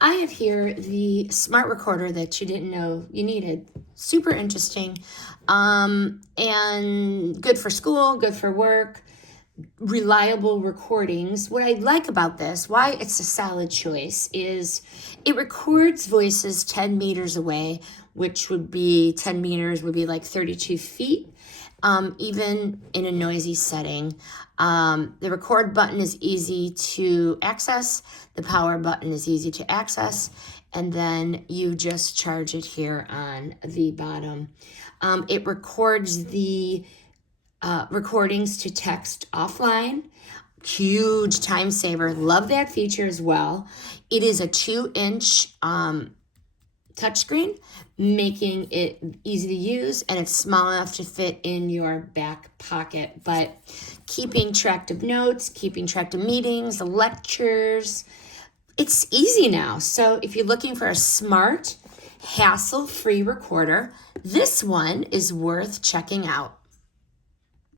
I have here the smart recorder that you didn't know you needed. Super interesting, and good for school, good for work, reliable recordings. What I like about this, why it's a solid choice, is it records voices 10 meters away, which would be 10 meters would be like 32 feet. Even in a noisy setting. The record button is easy to access. The power button is easy to access. And then you just charge it here on the bottom. It records the recordings to text offline. Huge time saver. Love that feature as well. It is a 2-inch touchscreen, making it easy to use, and it's small enough to fit in your back pocket. But keeping track of notes, keeping track of meetings, lectures, it's easy now. So if you're looking for a smart, hassle-free recorder, this one is worth checking out.